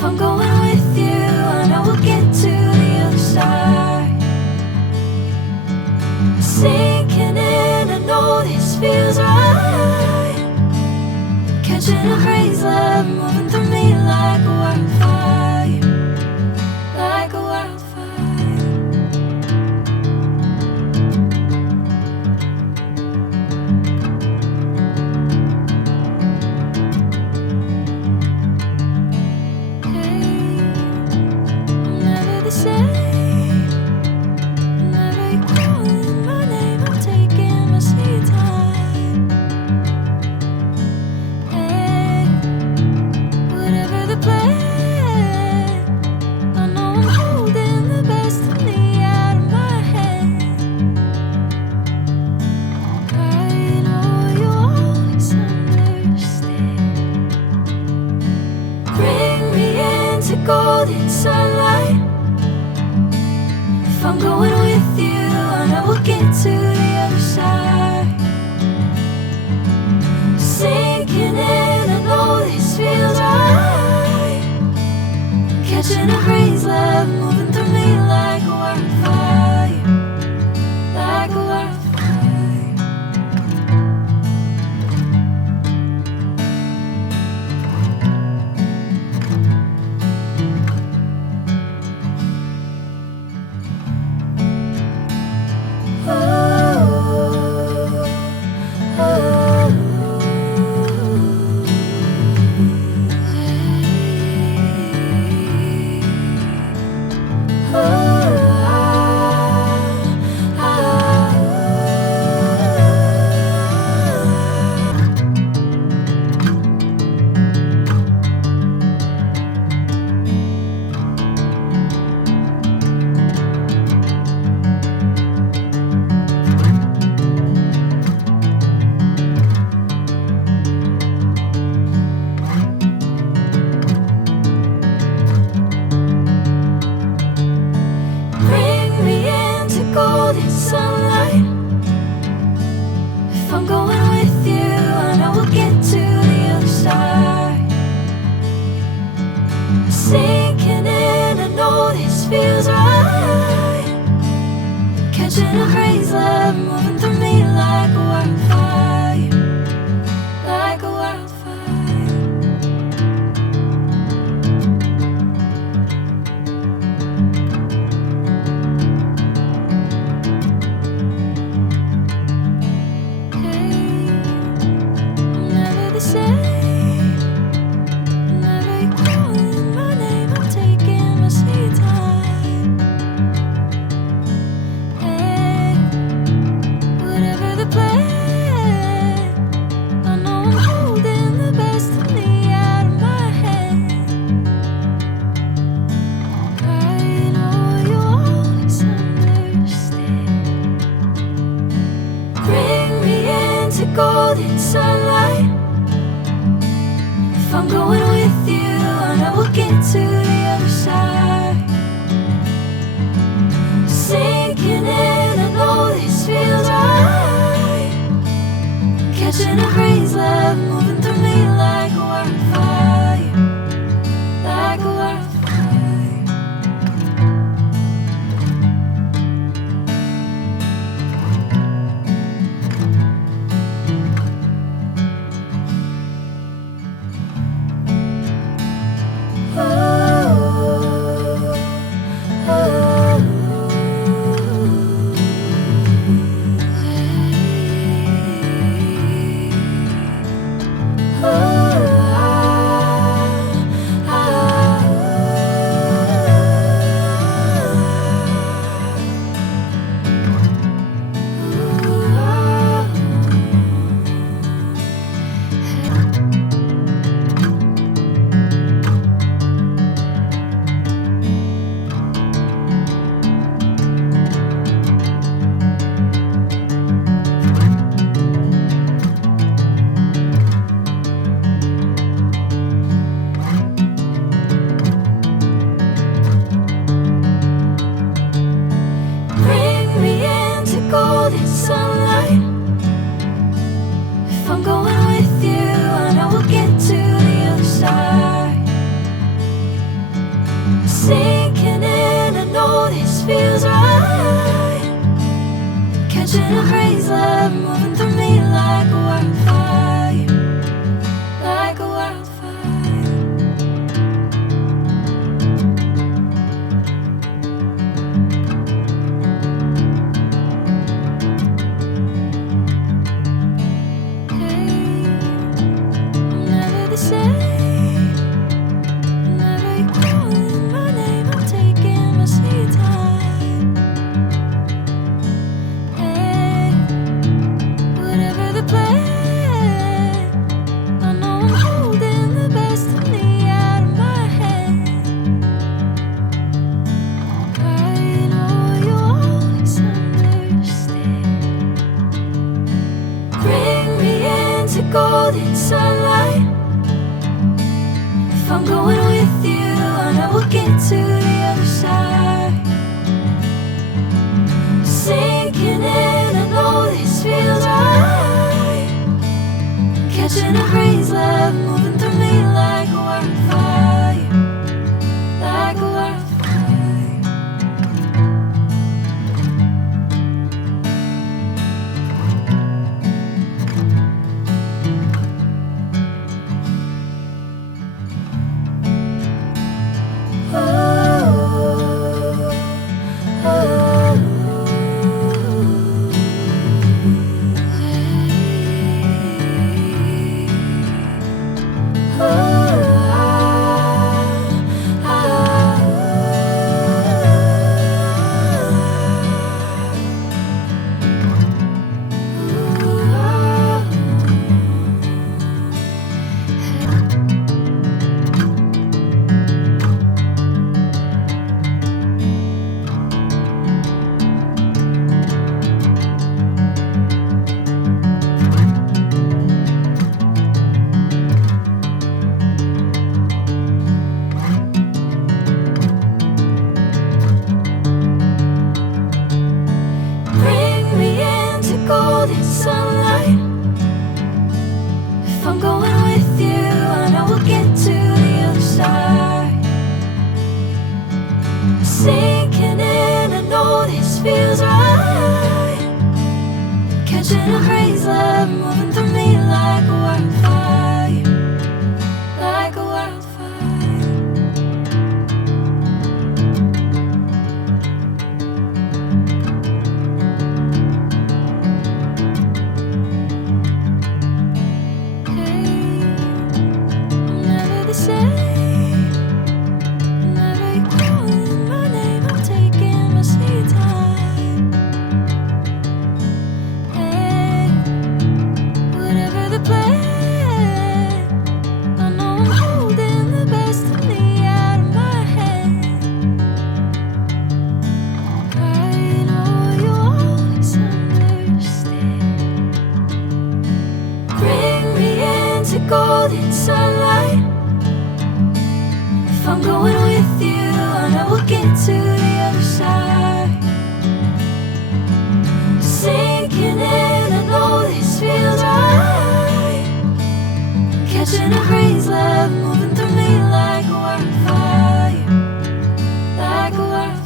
If I'm going with you, I know we'll get to the other side. Sinking in, I know this feels right. Catching a crazy love, moving through me like a wildfire, like a wildfire. Hey, I'm never the same. Whenever you're calling my name, I'm taking my sweet time. Hey, whatever the plan, I know I'm holding the best of me out of my hand. I know you always understand. Bring me into golden sunlight. If I'm going with you, I know we'll get to the other side. Sinking in, I know this feels right. Catching a crazy love, moving through me like a wildfire, like a wildfire. Bring me into golden sunlight. If I'm going with you, I know we'll get to the other side. Sinking in, I know this feels right. Catching a crazy love, moving through me like a wildfire, like a wildfire. Hey, I'm never the same. Whenever you're calling my name, I'm taking my sweet time. Hey, whatever the plan, I know I'm holding the best of me out of my hand. I know you always understand. Bring me into golden sunlight. If I'm going with you, I know we'll get to the other side. Sinking in, I know this feels right. Catching a crazy love, moving through me like a wildfire, like a wildfire. Oh, catching a breeze, love moving through me like a wildfire, like a wildfire. Hey, I'm never the same. Whenever you're calling my name, I'm taking my sweet time. Hey, whatever the plan, I know I'm holding the best of me out of my head. I know you always understand. Bring me into golden sunlight. If I'm going with you, I know we'll get to the other side. Sinking in, I know this feels right. Catching a breeze, love moving through me like a wildfire, like a wildfire. Bring me into golden sunlight. If I'm going with you, I know we'll get to the other side. Sinking in, I know this feels right. Catching a breeze, love moving through me like a wildfire, like a wildfire. Hey, I'm never the same. Whenever you're calling my name, I'm taking my sweet time. Hey, whatever the plan, I know I'm holding the best of me out of my head. I know you always understand. Bring me into golden sunlight. If I'm going with you, I know we'll get to the other side. Sinking in, I know this feels right. Catching a breeze, love moving through me like a wildfire, like a wildfire.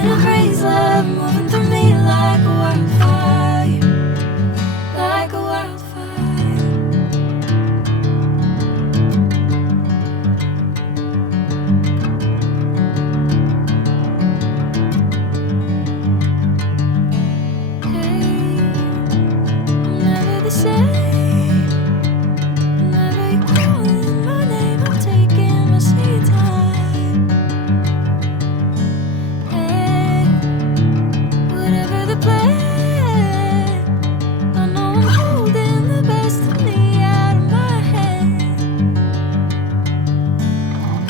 catching a breeze, love moving through me like a wildfire, like a wildfire. Hey, I'm never the same. Whenever you're calling my name, I'm taking my sweet time. Hey, whatever the plan, I know I'm holding the best of me out of my hand.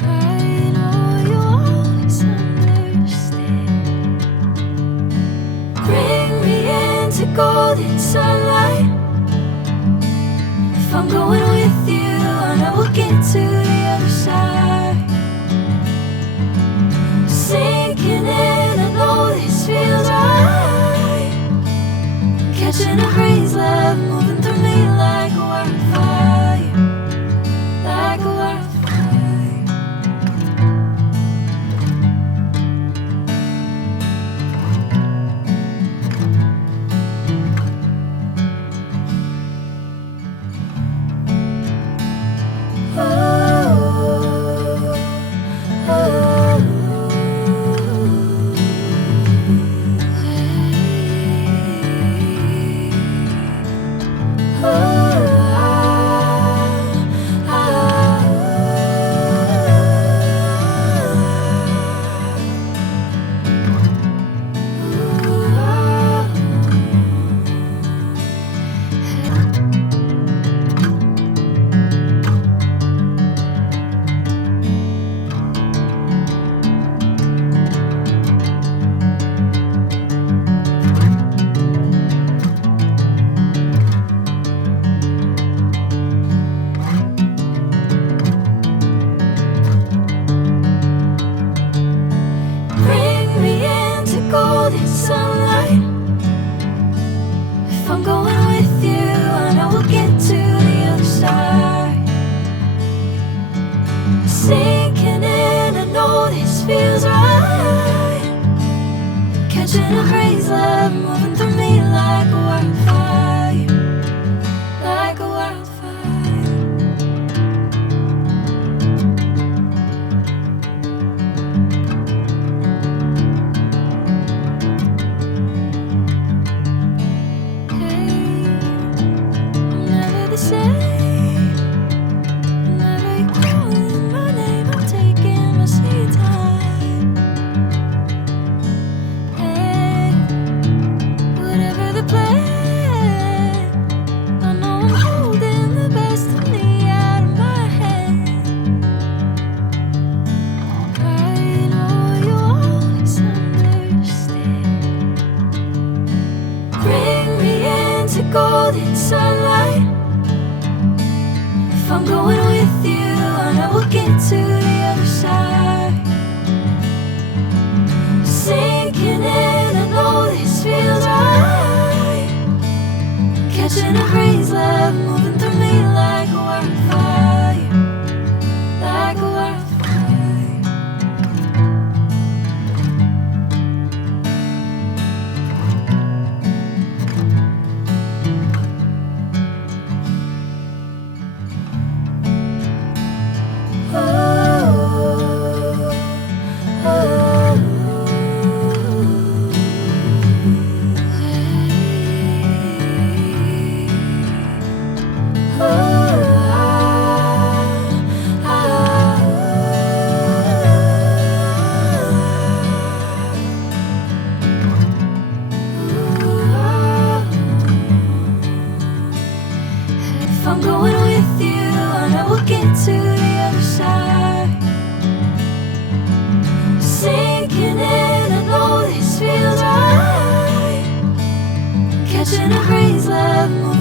I know you'll always understand. Bring me into golden sunlight. If I'm going with you, I know we'll get to the other side. Sinking in, I know this feels right. Catching a breeze, love moving through me like a wildfire, like a wildfire. Bring me into golden sunlight. If I'm going with you, I know we'll get to the other side. Sinking in, I know this feels right. Catching a breeze, love moving through me like a wildfire, like a wildfire. Hey, I'm never the same. Whenever you're calling my name, I'm taking my sweet time. Hey, whatever the plan, I know I'm holding the best of me out of my hand. I know you'll always understand. Bring me into golden sunlight. If I'm going with you, I know we'll get to the other side. Sinking in, I know this feels right. Catching a breeze, love moving through me like a wildfire, like a wildfire. If I'm going with you, I know we'll get to the other side. Sinking in, I know this feels right. Catching a breeze, love moving